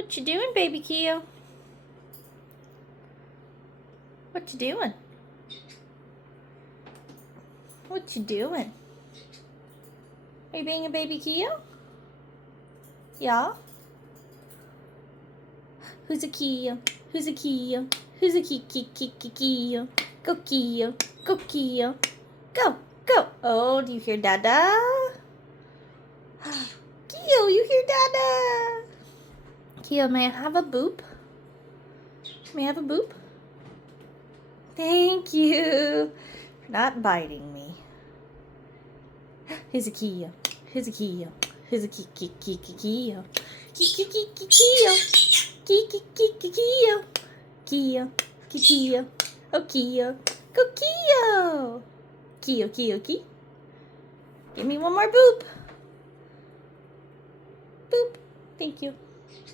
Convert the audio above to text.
What you doing, baby Kiyo? What you doing? What you doing? Are you being a baby Kiyo? Yeah? Who's a Kiyo? Who's a Kiyo? Who's a Kiyo? Go Kiyo. Go Kiyo. Go. Go. Oh, do you hear Dada? Kiyo, you hear Dada? Kiyo, may I have a boop? May I have a boop? Thank you for not biting me. Who's a Kiyo? Who's a Kiyo? Who's a Kiyo? Kiyo. Kiyo. Kiyo. Kiyo. Kiyo. Oh, Kiyo. Go Kiyo. Kiyo, Kiyo, Kiyo. Give me one more boop. Boop. Thank you.